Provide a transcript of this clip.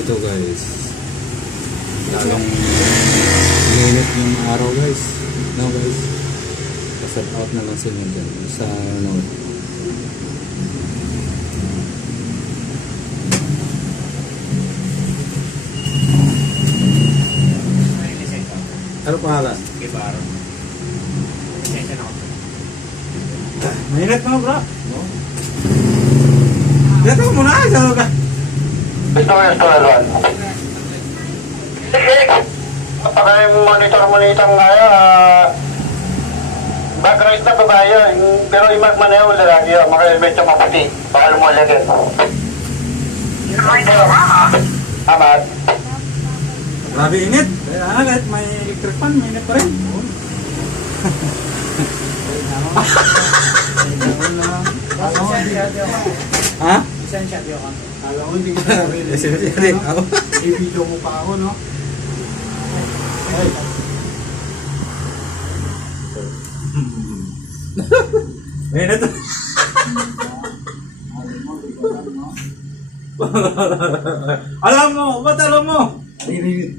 Ito guys, lalong init yung araw guys. No guys, set out na lang sa inyo dyan sa ano. Ano pangalan? Ibaro. Lisensya na ako. Mainit mo bro. Dito mo na, saan ka? Ito, Alwan. Sige, baka yung monitor ngayon, background na babae, pero yung magmaneho lalaki yun, maka-helmet yung maputi, baka lumulagin. Amat. Grabe init. Kaya kahit may electric fan, mainit pa rin. Ha? Lisensya di ako. Alam ko, hindi ko sabihin. Lisensya ako. I-video mo pa ako, no? Ay. Mainit. Alam mo, ba't alam mo? Ay,